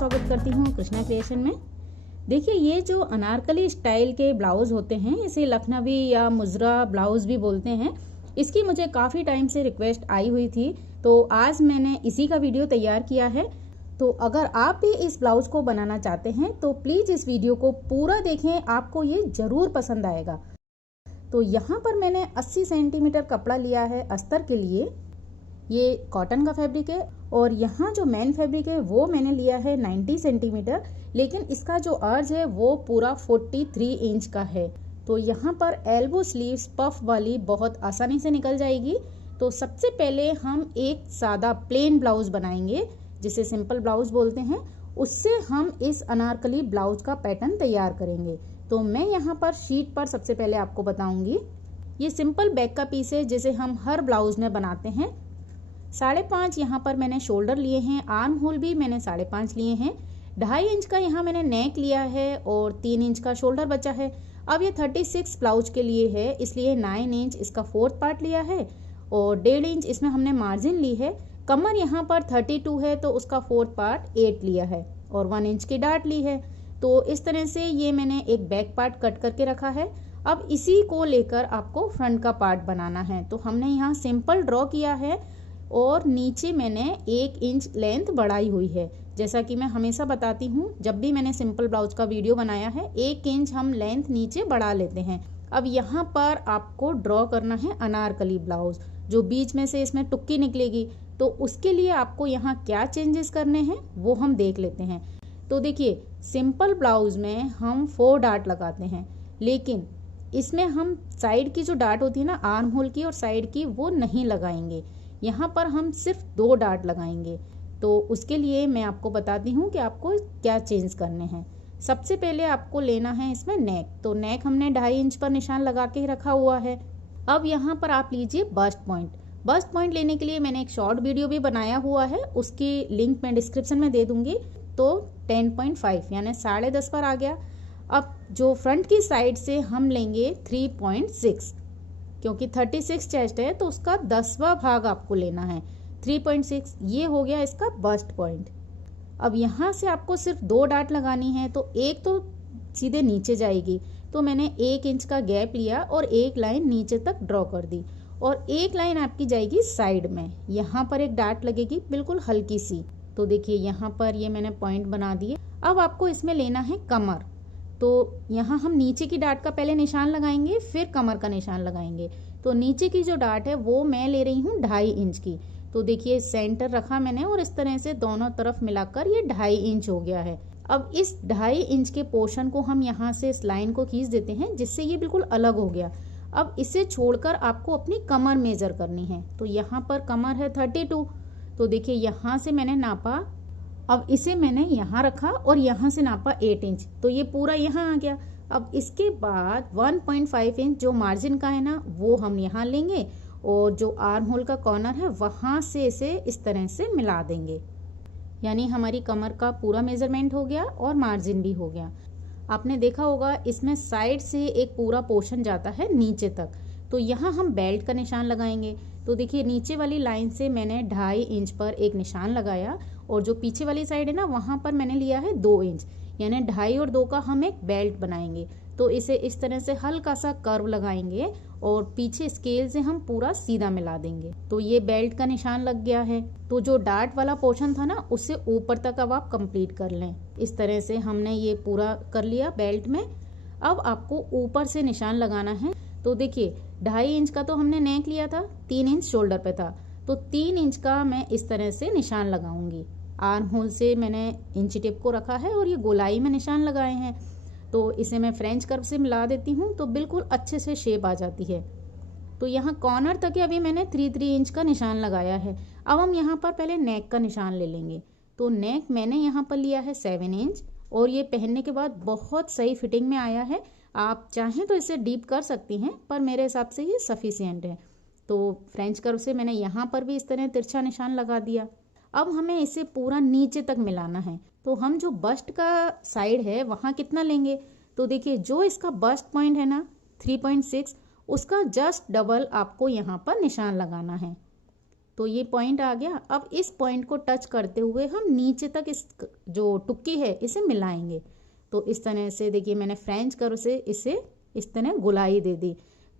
स्वागत करती हूँ कृष्णा क्रिएशन में। देखिए, ये जो अनारकली स्टाइल के ब्लाउज होते हैं, इसे लखनवी या मुजरा ब्लाउज भी बोलते हैं। इसकी मुझे काफ़ी टाइम से रिक्वेस्ट आई हुई थी, तो आज मैंने इसी का वीडियो तैयार किया है। तो अगर आप भी इस ब्लाउज को बनाना चाहते हैं तो प्लीज़ इस वीडियो को पूरा देखें, आपको ये ज़रूर पसंद आएगा। तो यहाँ पर मैंने 80 सेंटीमीटर कपड़ा लिया है अस्तर के लिए। ये कॉटन का फैब्रिक है और यहाँ जो मेन फैब्रिक है वो मैंने लिया है 90 सेंटीमीटर, लेकिन इसका जो अर्ज है वो पूरा 43 इंच का है। तो यहाँ पर एल्बो स्लीव्स पफ वाली बहुत आसानी से निकल जाएगी। तो सबसे पहले हम एक सादा प्लेन ब्लाउज बनाएंगे, जिसे सिंपल ब्लाउज बोलते हैं। उससे हम इस अनारकली ब्लाउज का पैटर्न तैयार करेंगे। तो मैं यहाँ पर शीट पर सबसे पहले आपको बताऊंगी। ये सिंपल बैक का पीस है जिसे हम हर ब्लाउज में बनाते हैं। 5.5 यहाँ पर मैंने शोल्डर लिए हैं, आर्म होल भी मैंने 5.5 लिए हैं। 2.5 इंच का यहाँ मैंने नेक लिया है और 3 इंच का शोल्डर बचा है। अब ये 36 ब्लाउज के लिए है, इसलिए 9 इंच इसका 4th पार्ट लिया है और 1.5 इंच इसमें हमने मार्जिन ली है। कमर यहाँ पर 32 है तो उसका 4th पार्ट 8 लिया है और 1 इंच की डाट ली है। तो इस तरह से ये मैंने एक बैक पार्ट कट करके रखा है। अब इसी को लेकर आपको फ्रंट का पार्ट बनाना है। तो हमने यहाँ सिंपल ड्रॉ किया है और नीचे मैंने 1 इंच लेंथ बढ़ाई हुई है। जैसा कि मैं हमेशा बताती हूँ, जब भी मैंने सिंपल ब्लाउज का वीडियो बनाया है 1 इंच हम लेंथ नीचे बढ़ा लेते हैं। अब यहाँ पर आपको ड्रॉ करना है अनारकली ब्लाउज, जो बीच में से इसमें टुक्की निकलेगी। तो उसके लिए आपको यहाँ क्या चेंजेस करने हैं वो हम देख लेते हैं। तो देखिए, सिंपल ब्लाउज में हम 4 डाट लगाते हैं, लेकिन इसमें हम साइड की जो डाट होती है ना, आर्म होल की और साइड की, वो नहीं लगाएंगे। यहाँ पर हम सिर्फ 2 डाट लगाएंगे। तो उसके लिए मैं आपको बताती हूँ कि आपको क्या चेंज करने हैं। सबसे पहले आपको लेना है इसमें नेक। तो नेक हमने 2.5 इंच पर निशान लगा के रखा हुआ है। अब यहाँ पर आप लीजिए बस्ट पॉइंट। बस्ट पॉइंट लेने के लिए मैंने एक शॉर्ट वीडियो भी बनाया हुआ है, उसकी लिंक मैं डिस्क्रिप्शन में दे दूंगी। तो 10.5 यानी 10.5 पर आ गया। अब जो फ्रंट की साइड से हम लेंगे 3.6, क्योंकि 36 चेस्ट है तो उसका 10वां भाग आपको लेना है। 3.6 ये हो गया इसका बस्ट पॉइंट। अब यहाँ से आपको सिर्फ 2 डाट लगानी है। तो एक तो सीधे नीचे जाएगी, तो मैंने 1 इंच का गैप लिया और एक लाइन नीचे तक ड्रॉ कर दी और एक लाइन आपकी जाएगी साइड में। यहाँ पर एक डाट लगेगी बिल्कुल हल्की सी। तो देखिए, यहाँ पर ये मैंने पॉइंट बना दिए। अब आपको इसमें लेना है कमर। तो यहाँ हम नीचे की डाट का पहले निशान लगाएंगे, फिर कमर का निशान लगाएंगे। तो नीचे की जो डाट है वो मैं ले रही हूँ 2.5 इंच की। तो देखिए, सेंटर रखा मैंने और इस तरह से दोनों तरफ मिलाकर ये 2.5 इंच हो गया है। अब इस 2.5 इंच के पोर्शन को हम यहाँ से इस लाइन को खींच देते हैं, जिससे ये बिल्कुल अलग हो गया। अब इसे छोड़कर आपको अपनी कमर मेजर करनी है। तो यहाँ पर कमर है 32। तो देखिए, यहाँ से मैंने नापा। अब इसे मैंने यहाँ रखा और यहाँ से नापा 8 इंच, तो ये पूरा यहाँ आ गया। अब इसके बाद 1.5 इंच जो मार्जिन का है ना, वो हम यहाँ लेंगे और जो आर्म होल का कॉर्नर है वहाँ से इसे इस तरह से मिला देंगे। यानी हमारी कमर का पूरा मेजरमेंट हो गया और मार्जिन भी हो गया। आपने देखा होगा इसमें साइड से एक पूरा पोर्शन जाता है नीचे तक। तो यहाँ हम बेल्ट का निशान लगाएंगे। तो देखिए, नीचे वाली लाइन से मैंने 2.5 इंच पर एक निशान लगाया और जो पीछे वाली साइड है ना, वहाँ पर मैंने लिया है 2 इंच, यानी 2.5 और 2 का हम एक बेल्ट बनाएंगे। तो इसे इस तरह से हल्का सा कर्व लगाएंगे और पीछे स्केल से हम पूरा सीधा मिला देंगे। तो ये बेल्ट का निशान लग गया है। तो जो डार्ट वाला पोर्शन था ना, उससे ऊपर तक अब आप कंप्लीट कर लें। इस तरह से हमने ये पूरा कर लिया बेल्ट में। अब आपको ऊपर से निशान लगाना है। तो देखिए, 2.5 इंच का तो हमने नेक लिया था, 3 इंच शोल्डर पे था। तो 3 इंच का मैं इस तरह से निशान लगाऊंगी। आर्म होल से मैंने इंची टिप को रखा है और ये गोलाई में निशान लगाए हैं। तो इसे मैं फ्रेंच कर्व से मिला देती हूँ, तो बिल्कुल अच्छे से शेप आ जाती है। तो यहाँ कॉर्नर तक अभी मैंने 3 इंच का निशान लगाया है। अब हम यहाँ पर पहले नेक का निशान ले लेंगे। तो नेक मैंने यहाँ पर लिया है 7 इंच और ये पहनने के बाद बहुत सही फिटिंग में आया है। आप चाहें तो इसे डीप कर सकती हैं, पर मेरे हिसाब से ये सफिशिएंट है। तो फ्रेंच कर्व से मैंने यहाँ पर भी इस तरह तिरछा निशान लगा दिया। अब हमें इसे पूरा नीचे तक मिलाना है। तो हम जो बस्ट का साइड है वहाँ कितना लेंगे? तो देखिए, जो इसका बस्ट पॉइंट है ना 3.6, उसका जस्ट डबल आपको यहाँ पर निशान लगाना है। तो ये पॉइंट आ गया। अब इस पॉइंट को टच करते हुए हम नीचे तक इस जो टुक्की है इसे मिलाएंगे। तो इस तरह से देखिए मैंने फ्रेंच कर्व से इसे इस तरह गोलाई दे दी।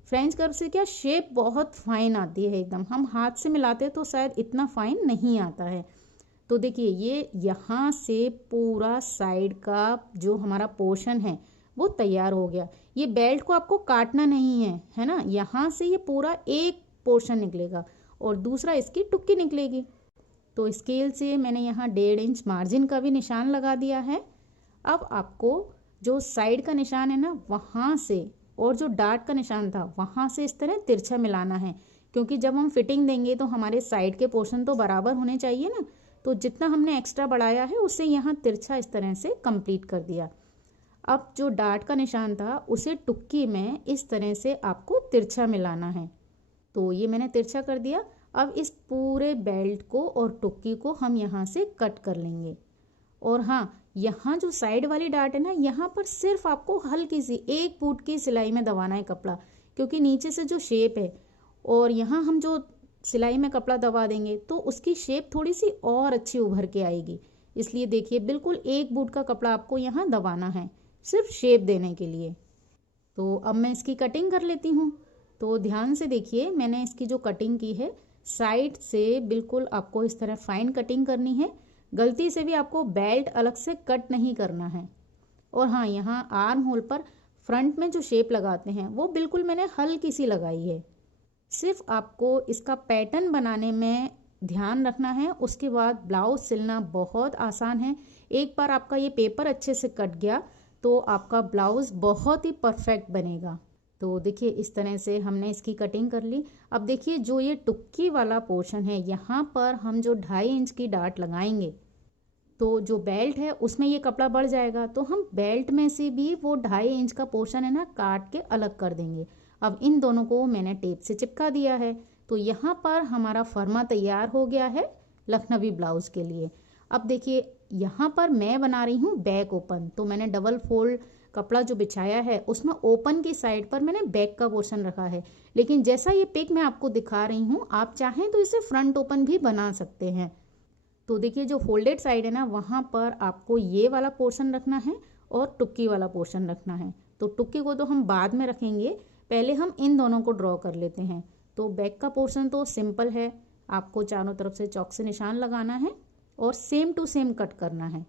फ्रेंच कर्व से क्या शेप बहुत फाइन आती है एकदम, हम हाथ से मिलाते तो शायद इतना फाइन नहीं आता है। तो देखिए ये यहाँ से पूरा साइड का जो हमारा पोर्शन है वो तैयार हो गया। ये बेल्ट को आपको काटना नहीं है, है ना। यहाँ से ये पूरा एक पोर्शन निकलेगा और दूसरा इसकी टुक्की निकलेगी। तो स्केल से मैंने यहाँ 1.5 इंच मार्जिन का भी निशान लगा दिया है। अब आपको जो साइड का निशान है ना वहाँ से और जो डार्ट का निशान था वहाँ से इस तरह तिरछा मिलाना है, क्योंकि जब हम फिटिंग देंगे तो हमारे साइड के पोर्शन तो बराबर होने चाहिए ना। तो जितना हमने एक्स्ट्रा बढ़ाया है उसे यहाँ तिरछा इस तरह से कंप्लीट कर दिया। अब जो डार्ट का निशान था उसे टुक्की में इस तरह से आपको तिरछा मिलाना है। तो ये मैंने तिरछा कर दिया। अब इस पूरे बेल्ट को और टुक्की को हम यहाँ से कट कर लेंगे। और हाँ, यहाँ जो साइड वाली डार्ट है ना, यहाँ पर सिर्फ आपको हल्की सी 1 फुट की सिलाई में दबाना है कपड़ा, क्योंकि नीचे से जो शेप है और यहाँ हम जो सिलाई में कपड़ा दबा देंगे तो उसकी शेप थोड़ी सी और अच्छी उभर के आएगी। इसलिए देखिए बिल्कुल 1 फुट का कपड़ा आपको यहाँ दबाना है, सिर्फ शेप देने के लिए। तो अब मैं इसकी कटिंग कर लेती हूँ। तो ध्यान से देखिए, मैंने इसकी जो कटिंग की है साइड से बिल्कुल आपको इस तरह फाइन कटिंग करनी है। गलती से भी आपको बेल्ट अलग से कट नहीं करना है। और हाँ, यहाँ आर्म होल पर फ्रंट में जो शेप लगाते हैं वो बिल्कुल मैंने हल्की सी लगाई है। सिर्फ आपको इसका पैटर्न बनाने में ध्यान रखना है, उसके बाद ब्लाउज सिलना बहुत आसान है। एक बार आपका ये पेपर अच्छे से कट गया तो आपका ब्लाउज बहुत ही परफेक्ट बनेगा। तो देखिए इस तरह से हमने इसकी कटिंग कर ली। अब देखिए जो ये टुक्की वाला पोर्शन है यहाँ पर हम जो 2.5 इंच की डार्ट लगाएंगे तो जो बेल्ट है उसमें ये कपड़ा बढ़ जाएगा, तो हम बेल्ट में से भी वो 2.5 इंच का पोर्शन है ना काट के अलग कर देंगे। अब इन दोनों को मैंने टेप से चिपका दिया है। तो यहाँ पर हमारा फर्मा तैयार हो गया है लखनवी ब्लाउज के लिए। अब देखिए यहाँ पर मैं बना रही हूँ बैक ओपन। तो मैंने डबल फोल्ड कपड़ा जो बिछाया है उसमें ओपन की साइड पर मैंने बैक का पोर्शन रखा है, लेकिन जैसा ये पिक मैं आपको दिखा रही हूँ आप चाहें तो इसे फ्रंट ओपन भी बना सकते हैं। तो देखिए जो फोल्डेड साइड है ना वहाँ पर आपको ये वाला पोर्शन रखना है और टुक्की वाला पोर्शन रखना है। तो टुक्की को तो हम बाद में रखेंगे, पहले हम इन दोनों को ड्रॉ कर लेते हैं। तो बैक का पोर्शन तो सिंपल है, आपको चारों तरफ से चौक से निशान लगाना है और सेम टू सेम कट करना है।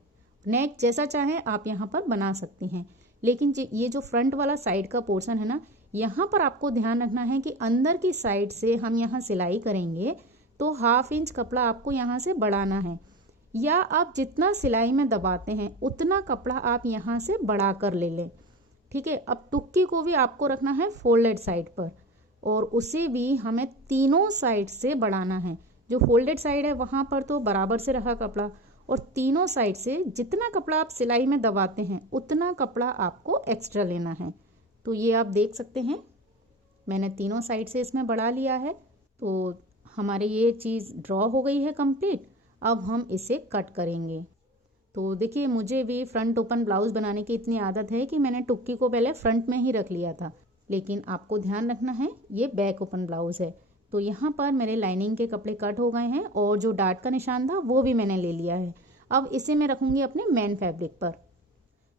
नेक जैसा चाहे आप यहाँ पर बना सकती हैं, लेकिन ये जो फ्रंट वाला साइड का पोर्शन है ना, यहाँ पर आपको ध्यान रखना है कि अंदर की साइड से हम यहाँ सिलाई करेंगे तो 1/2 इंच कपड़ा आपको यहाँ से बढ़ाना है, या आप जितना सिलाई में दबाते हैं उतना कपड़ा आप यहाँ से बढ़ा कर ले लें। ठीक है। अब टुक्की को भी आपको रखना है फोल्डेड साइड पर और उसे भी हमें तीनों साइड से बढ़ाना है। जो फोल्डेड साइड है वहाँ पर तो बराबर से रखा कपड़ा, और तीनों साइड से जितना कपड़ा आप सिलाई में दबाते हैं उतना कपड़ा आपको एक्स्ट्रा लेना है। तो ये आप देख सकते हैं मैंने तीनों साइड से इसमें बढ़ा लिया है। तो हमारे ये चीज़ ड्रॉ हो गई है कंप्लीट। अब हम इसे कट करेंगे। तो देखिए मुझे भी फ्रंट ओपन ब्लाउज बनाने की इतनी आदत है कि मैंने टुक्की को पहले फ्रंट में ही रख लिया था, लेकिन आपको ध्यान रखना है ये बैक ओपन ब्लाउज है। तो यहाँ पर मेरे लाइनिंग के कपड़े कट हो गए हैं और जो डार्ट का निशान था वो भी मैंने ले लिया है। अब इसे मैं रखूँगी अपने मेन फैब्रिक पर।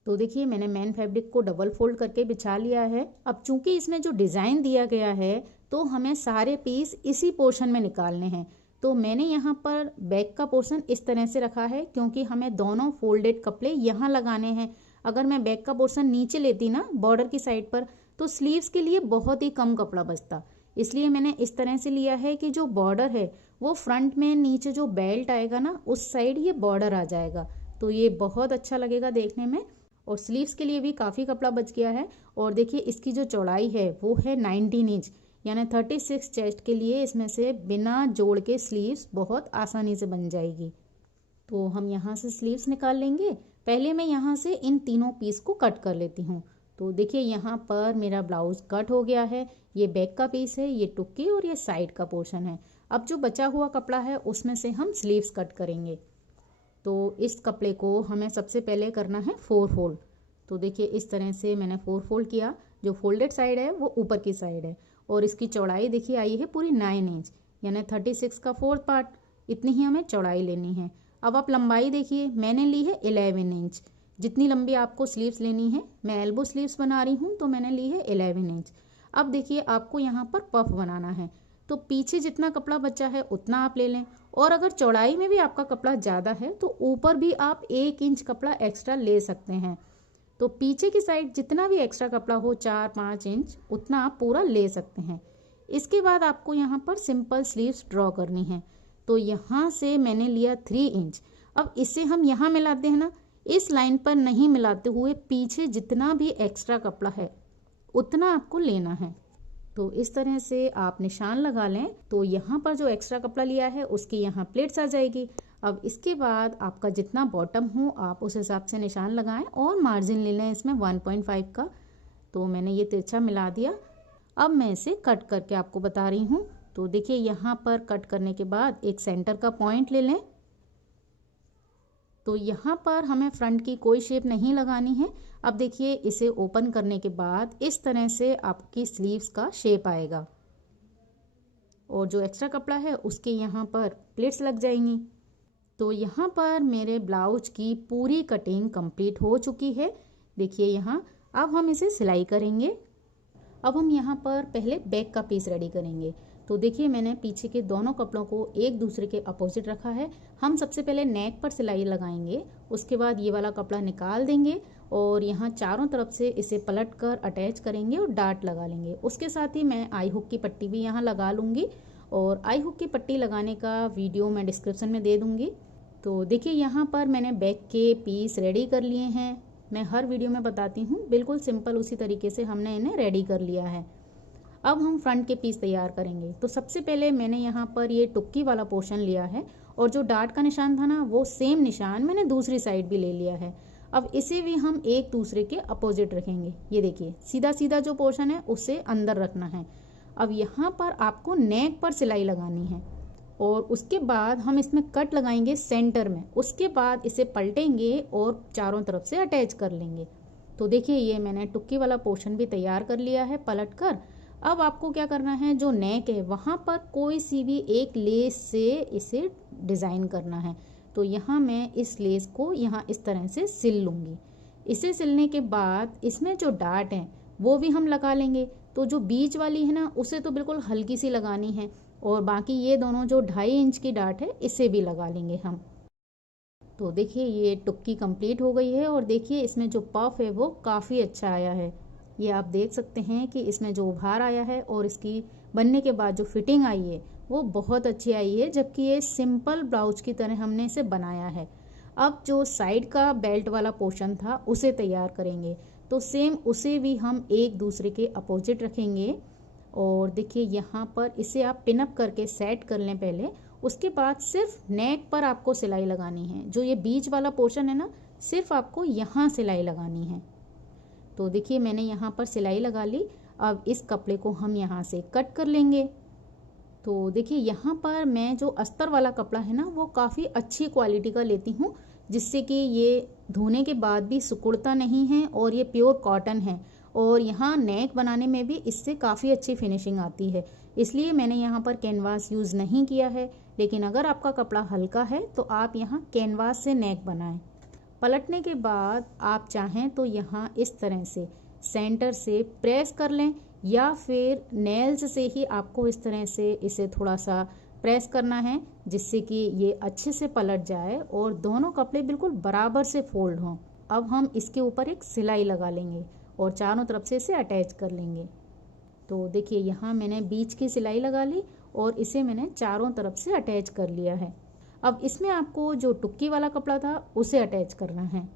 तो देखिए मैंने मेन फैब्रिक को डबल फोल्ड करके बिछा लिया है। अब चूंकि इसमें जो डिज़ाइन दिया गया है तो हमें सारे पीस इसी पोर्शन में निकालने हैं। तो मैंने यहाँ पर बैक का पोर्शन इस तरह से रखा है क्योंकि हमें दोनों फोल्डेड कपड़े यहाँ लगाने हैं। अगर मैं बैक का पोर्शन नीचे लेती ना बॉर्डर की साइड पर तो स्लीव्स के लिए बहुत ही कम कपड़ा बचता, इसलिए मैंने इस तरह से लिया है कि जो बॉर्डर है वो फ्रंट में नीचे जो बेल्ट आएगा ना उस साइड ये बॉर्डर आ जाएगा। तो ये बहुत अच्छा लगेगा देखने में, और स्लीव्स के लिए भी काफ़ी कपड़ा बच गया है। और देखिए इसकी जो चौड़ाई है वो है 19 इंच, यानी 36 चेस्ट के लिए इसमें से बिना जोड़ के स्लीव्स बहुत आसानी से बन जाएगी। तो हम यहाँ से स्लीव्स निकाल लेंगे। पहले मैं यहाँ से इन तीनों पीस को कट कर लेती हूँ। तो देखिए यहाँ पर मेरा ब्लाउज कट हो गया है। ये बैक का पीस है, ये टुक्की और ये साइड का पोर्शन है। अब जो बचा हुआ कपड़ा है उसमें से हम स्लीव्स कट करेंगे। तो इस कपड़े को हमें सबसे पहले करना है 4 फोल्ड। तो देखिए इस तरह से मैंने 4 फोल्ड किया। जो फोल्डेड साइड है वो ऊपर की साइड है और इसकी चौड़ाई देखिए आई है पूरी 9 इंच, यानी 36 का 4th पार्ट, इतनी ही हमें चौड़ाई लेनी है। अब आप लंबाई देखिए, मैंने ली है 11 इंच। जितनी लंबी आपको स्लीव्स लेनी है, मैं एल्बो स्लीव्स बना रही हूँ तो मैंने ली है 11 इंच। अब देखिए आपको यहाँ पर पफ बनाना है, तो पीछे जितना कपड़ा बचा है उतना आप ले लें, और अगर चौड़ाई में भी आपका कपड़ा ज़्यादा है तो ऊपर भी आप 1 इंच कपड़ा एक्स्ट्रा ले सकते हैं। तो पीछे की साइड जितना भी एक्स्ट्रा कपड़ा हो 4-5 इंच उतना आप पूरा ले सकते हैं। इसके बाद आपको यहाँ पर सिंपल स्लीव्स ड्रॉ करनी है। तो यहाँ से मैंने लिया 3 इंच। अब इसे हम यहाँ मिलाते हैं ना, इस लाइन पर नहीं मिलाते हुए पीछे जितना भी एक्स्ट्रा कपड़ा है उतना आपको लेना है। तो इस तरह से आप निशान लगा लें, तो यहाँ पर जो एक्स्ट्रा कपड़ा लिया है उसकी यहाँ प्लेट्स आ जाएगी। अब इसके बाद आपका जितना बॉटम हो आप उस हिसाब से निशान लगाएं और मार्जिन ले लें इसमें 1.5 का। तो मैंने ये तिरछा मिला दिया। अब मैं इसे कट करके आपको बता रही हूँ। तो देखिए यहाँ पर कट करने के बाद एक सेंटर का पॉइंट ले लें। तो यहाँ पर हमें फ्रंट की कोई शेप नहीं लगानी है। अब देखिए इसे ओपन करने के बाद इस तरह से आपकी स्लीव्स का शेप आएगा, और जो एक्स्ट्रा कपड़ा है उसके यहाँ पर प्लेट्स लग जाएंगी। तो यहाँ पर मेरे ब्लाउज की पूरी कटिंग कंप्लीट हो चुकी है। देखिए यहाँ, अब हम इसे सिलाई करेंगे। अब हम यहाँ पर पहले बैक का पीस रेडी करेंगे। तो देखिए मैंने पीछे के दोनों कपड़ों को एक दूसरे के अपोजिट रखा है। हम सबसे पहले नेक पर सिलाई लगाएंगे, उसके बाद ये वाला कपड़ा निकाल देंगे और यहाँ चारों तरफ से इसे पलट कर अटैच करेंगे और डार्ट लगा लेंगे। उसके साथ ही मैं आई हुक की पट्टी भी यहाँ लगा लूँगी, और आई हुक की पट्टी लगाने का वीडियो मैं डिस्क्रिप्शन में दे दूँगी। तो देखिए यहाँ पर मैंने बैक के पीस रेडी कर लिए हैं। मैं हर वीडियो में बताती हूँ, बिल्कुल सिंपल उसी तरीके से हमने इन्हें रेडी कर लिया है। अब हम फ्रंट के पीस तैयार करेंगे। तो सबसे पहले मैंने यहाँ पर ये टुक्की वाला पोर्शन लिया है, और जो डार्ट का निशान था ना वो सेम निशान मैंने दूसरी साइड भी ले लिया है। अब इसे भी हम एक दूसरे के अपोजिट रखेंगे। ये देखिए सीधा सीधा जो पोर्शन है उसे अंदर रखना है। अब यहाँ पर आपको नेक पर सिलाई लगानी है, और उसके बाद हम इसमें कट लगाएंगे सेंटर में। उसके बाद इसे पलटेंगे और चारों तरफ से अटैच कर लेंगे। तो देखिए ये मैंने टुक्की वाला पोर्शन भी तैयार कर लिया है पलट कर। अब आपको क्या करना है, जो नेक है वहाँ पर कोई सी भी एक लेस से इसे डिज़ाइन करना है। तो यहाँ मैं इस लेस को यहाँ इस तरह से सिल लूँगी। इसे सिलने के बाद इसमें जो डार्ट है वो भी हम लगा लेंगे। तो जो बीच वाली है ना उसे तो बिल्कुल हल्की सी लगानी है, और बाकी ये दोनों जो 2.5 इंच की डार्ट है इसे भी लगा लेंगे हम। तो देखिए ये टुक्की कंप्लीट हो गई है, और देखिए इसमें जो पफ है वो काफ़ी अच्छा आया है। ये आप देख सकते हैं कि इसमें जो उभार आया है और इसकी बनने के बाद जो फिटिंग आई है वो बहुत अच्छी आई है, जबकि ये सिंपल ब्लाउज की तरह हमने इसे बनाया है। अब जो साइड का बेल्ट वाला पोर्शन था उसे तैयार करेंगे। तो सेम उसे भी हम एक दूसरे के अपोजिट रखेंगे, और देखिए यहाँ पर इसे आप पिनअप करके सेट कर लें पहले। उसके बाद सिर्फ नेक पर आपको सिलाई लगानी है। जो ये बीच वाला पोर्शन है ना, सिर्फ आपको यहाँ सिलाई लगानी है। तो देखिए मैंने यहाँ पर सिलाई लगा ली। अब इस कपड़े को हम यहाँ से कट कर लेंगे। तो देखिए यहाँ पर मैं जो अस्तर वाला कपड़ा है ना वो काफ़ी अच्छी क्वालिटी का लेती हूँ, जिससे कि ये धोने के बाद भी सिकुड़ता नहीं है, और ये प्योर कॉटन है। और यहाँ नेक बनाने में भी इससे काफ़ी अच्छी फिनिशिंग आती है, इसलिए मैंने यहाँ पर कैनवास यूज़ नहीं किया है। लेकिन अगर आपका कपड़ा हल्का है तो आप यहाँ कैनवास से नेक बनाएं। पलटने के बाद आप चाहें तो यहाँ इस तरह से सेंटर से प्रेस कर लें, या फिर नेल्स से ही आपको इस तरह से इसे थोड़ा सा प्रेस करना है, जिससे कि ये अच्छे से पलट जाए और दोनों कपड़े बिल्कुल बराबर से फोल्ड हों। अब हम इसके ऊपर एक सिलाई लगा लेंगे और चारों तरफ से इसे अटैच कर लेंगे। तो देखिए यहाँ मैंने बीच की सिलाई लगा ली और इसे मैंने चारों तरफ से अटैच कर लिया है। अब इसमें आपको जो टुक्की वाला कपड़ा था उसे अटैच करना है।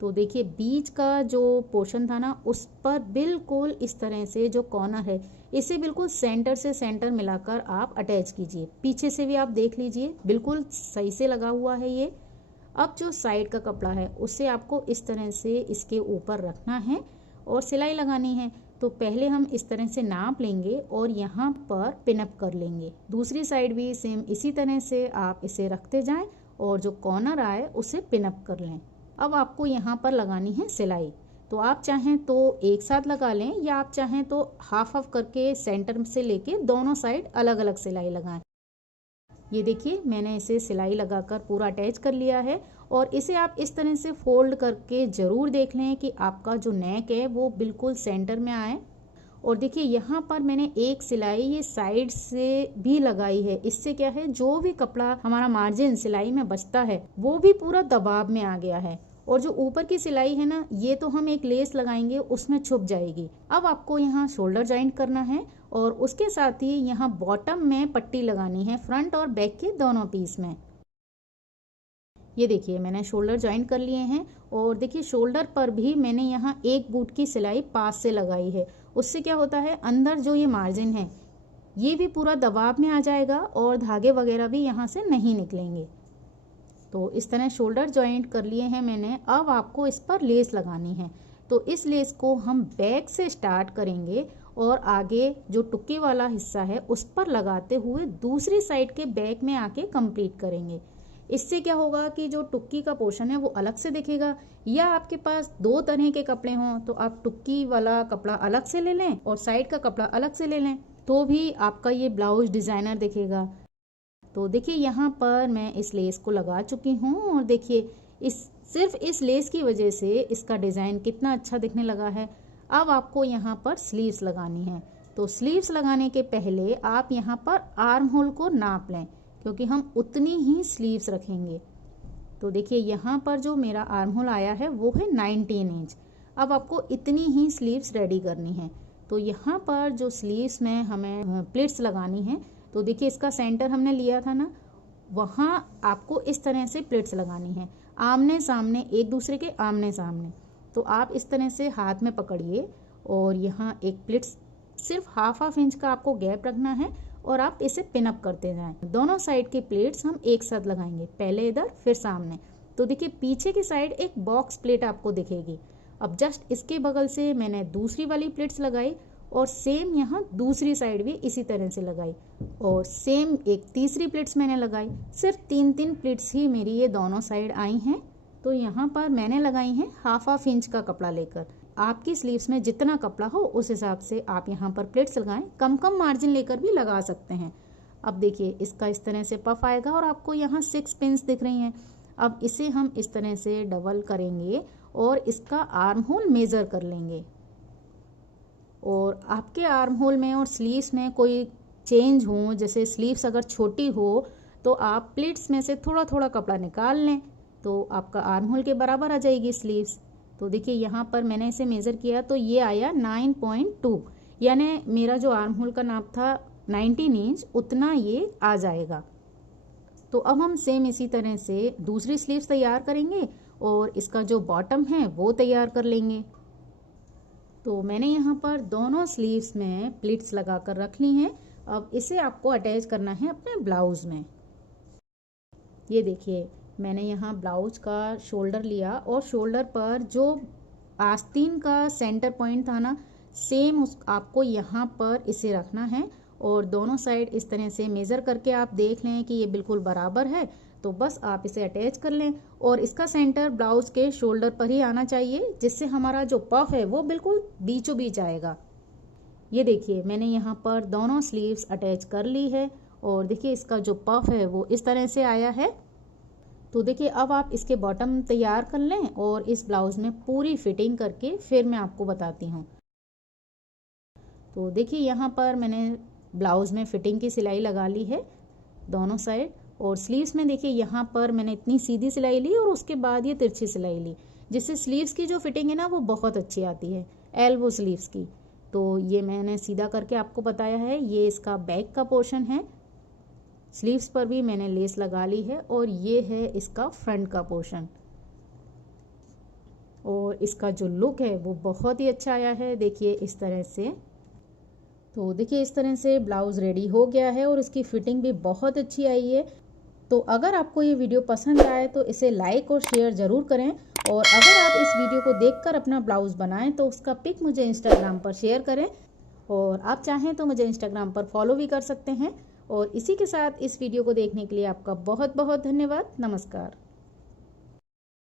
तो देखिए बीच का जो पोर्शन था ना उस पर बिल्कुल इस तरह से जो कॉर्नर है इसे बिल्कुल सेंटर से सेंटर मिलाकर आप अटैच कीजिए। पीछे से भी आप देख लीजिए बिल्कुल सही से लगा हुआ है ये। अब जो साइड का कपड़ा है उसे आपको इस तरह से इसके ऊपर रखना है और सिलाई लगानी है। तो पहले हम इस तरह से नाप लेंगे और यहाँ पर पिनअप कर लेंगे। दूसरी साइड भी सेम इसी तरह से आप इसे रखते जाएं और जो कॉर्नर आए उसे पिनअप कर लें। अब आपको यहाँ पर लगानी है सिलाई। तो आप चाहें तो एक साथ लगा लें या आप चाहें तो हाफ हाफ करके सेंटर से लेके दोनों साइड अलग अलग सिलाई लगाएं। ये देखिए मैंने इसे सिलाई लगाकर पूरा अटैच कर लिया है और इसे आप इस तरह से फोल्ड करके ज़रूर देख लें कि आपका जो नेक है वो बिल्कुल सेंटर में आए। और देखिए यहाँ पर मैंने एक सिलाई ये साइड से भी लगाई है। इससे क्या है, जो भी कपड़ा हमारा मार्जिन सिलाई में बचता है वो भी पूरा दबाव में आ गया है। और जो ऊपर की सिलाई है ना, ये तो हम एक लेस लगाएंगे उसमें छुप जाएगी। अब आपको यहाँ शोल्डर जॉइंट करना है और उसके साथ ही यहाँ बॉटम में पट्टी लगानी है, फ्रंट और बैक के दोनों पीस में। ये देखिए मैंने शोल्डर ज्वाइन कर लिए हैं और देखिए शोल्डर पर भी मैंने यहाँ एक बूट की सिलाई पास से लगाई है। उससे क्या होता है, अंदर जो ये मार्जिन है ये भी पूरा दबाव में आ जाएगा और धागे वगैरह भी यहाँ से नहीं निकलेंगे। तो इस तरह शोल्डर जॉइंट कर लिए हैं मैंने। अब आपको इस पर लेस लगानी है। तो इस लेस को हम बैक से स्टार्ट करेंगे और आगे जो टुक्की वाला हिस्सा है उस पर लगाते हुए दूसरी साइड के बैक में आके कंप्लीट करेंगे। इससे क्या होगा कि जो टुक्की का पोर्शन है वो अलग से दिखेगा। या आपके पास दो तरह के कपड़े हों तो आप टुक्की वाला कपड़ा अलग से ले लें और साइड का कपड़ा अलग से ले लें, तो भी आपका ये ब्लाउज डिजाइनर दिखेगा। तो देखिए यहाँ पर मैं इस लेस को लगा चुकी हूँ और देखिए सिर्फ इस लेस की वजह से इसका डिज़ाइन कितना अच्छा दिखने लगा है। अब आपको यहाँ पर स्लीव्स लगानी है। तो स्लीव्स लगाने के पहले आप यहाँ पर आर्म होल को नाप लें, क्योंकि हम उतनी ही स्लीव्स रखेंगे। तो देखिए यहाँ पर जो मेरा आर्म होल आया है वो है 19 इंच। अब आपको इतनी ही स्लीव्स रेडी करनी है। तो यहाँ पर जो स्लीव्स में हमें प्लिट्स लगानी है, तो देखिए इसका सेंटर हमने लिया था ना, वहाँ आपको इस तरह से प्लिट्स लगानी है, आमने सामने, एक दूसरे के आमने सामने। तो आप इस तरह से हाथ में पकड़िए और यहाँ एक प्लिट्स सिर्फ हाफ इंच का आपको गैप रखना है और आप इसे पिनअप करते जाएं। दोनों साइड के प्लेट्स हम एक साथ लगाएंगे, पहले इधर फिर सामने। तो देखिए पीछे की साइड एक बॉक्स प्लेट आपको दिखेगी। अब जस्ट इसके बगल से मैंने दूसरी वाली प्लेट्स लगाई और सेम यहाँ दूसरी साइड भी इसी तरह से लगाई और सेम एक तीसरी प्लेट्स मैंने लगाई। सिर्फ 3-3 प्लेट्स ही मेरी ये दोनों साइड आई हैं। तो यहाँ पर मैंने लगाई हैं हाफ इंच का कपड़ा लेकर। आपकी स्लीव्स में जितना कपड़ा हो उस हिसाब से आप यहाँ पर प्लेट्स लगाएं, कम मार्जिन लेकर भी लगा सकते हैं। अब देखिए इसका इस तरह से पफ आएगा और आपको यहाँ 6 पिन्स दिख रही हैं। अब इसे हम इस तरह से डबल करेंगे और इसका आर्म होल मेजर कर लेंगे। और आपके आर्म होल में और स्लीव्स में कोई चेंज हो, जैसे स्लीव्स अगर छोटी हो तो आप प्लेट्स में से थोड़ा थोड़ा कपड़ा निकाल लें, तो आपका आर्म होल के बराबर आ जाएगी स्लीव्स। तो देखिए यहाँ पर मैंने इसे मेज़र किया तो ये आया 9.2, यानी मेरा जो आर्म होल का नाप था 19 इंच, उतना ये आ जाएगा। तो अब हम सेम इसी तरह से दूसरी स्लीव्स तैयार करेंगे और इसका जो बॉटम है वो तैयार कर लेंगे। तो मैंने यहाँ पर दोनों स्लीव्स में प्लिट्स लगा कर रख ली हैं। अब इसे आपको अटैच करना है अपने ब्लाउज में। ये देखिए मैंने यहाँ ब्लाउज का शोल्डर लिया और शोल्डर पर जो आस्तीन का सेंटर पॉइंट था ना, सेम आपको यहाँ पर इसे रखना है और दोनों साइड इस तरह से मेज़र करके आप देख लें कि ये बिल्कुल बराबर है। तो बस आप इसे अटैच कर लें और इसका सेंटर ब्लाउज के शोल्डर पर ही आना चाहिए, जिससे हमारा जो पफ है वो बिल्कुल बीचों बीच आएगा। ये देखिए मैंने यहाँ पर दोनों स्लीव्स अटैच कर ली है और देखिए इसका जो पफ है वो इस तरह से आया है। तो देखिए अब आप इसके बॉटम तैयार कर लें और इस ब्लाउज में पूरी फिटिंग करके फिर मैं आपको बताती हूँ। तो देखिए यहाँ पर मैंने ब्लाउज में फिटिंग की सिलाई लगा ली है दोनों साइड, और स्लीव्स में देखिए यहाँ पर मैंने इतनी सीधी सिलाई ली और उसके बाद ये तिरछी सिलाई ली, जिससे स्लीव्स की जो फिटिंग है ना वो बहुत अच्छी आती है, एल्बो स्लीव्स की। तो ये मैंने सीधा करके आपको बताया है। ये इसका बैक का पोर्शन है, स्लीव्स पर भी मैंने लेस लगा ली है और ये है इसका फ्रंट का पोर्शन। और इसका जो लुक है वो बहुत ही अच्छा आया है, देखिए इस तरह से। तो देखिए इस तरह से ब्लाउज रेडी हो गया है और इसकी फिटिंग भी बहुत अच्छी आई है। तो अगर आपको ये वीडियो पसंद आए तो इसे लाइक और शेयर ज़रूर करें, और अगर आप इस वीडियो को देखकर अपना ब्लाउज बनाएं तो उसका पिक मुझे इंस्टाग्राम पर शेयर करें, और आप चाहें तो मुझे इंस्टाग्राम पर फॉलो भी कर सकते हैं। और इसी के साथ इस वीडियो को देखने के लिए आपका बहुत बहुत धन्यवाद। नमस्कार।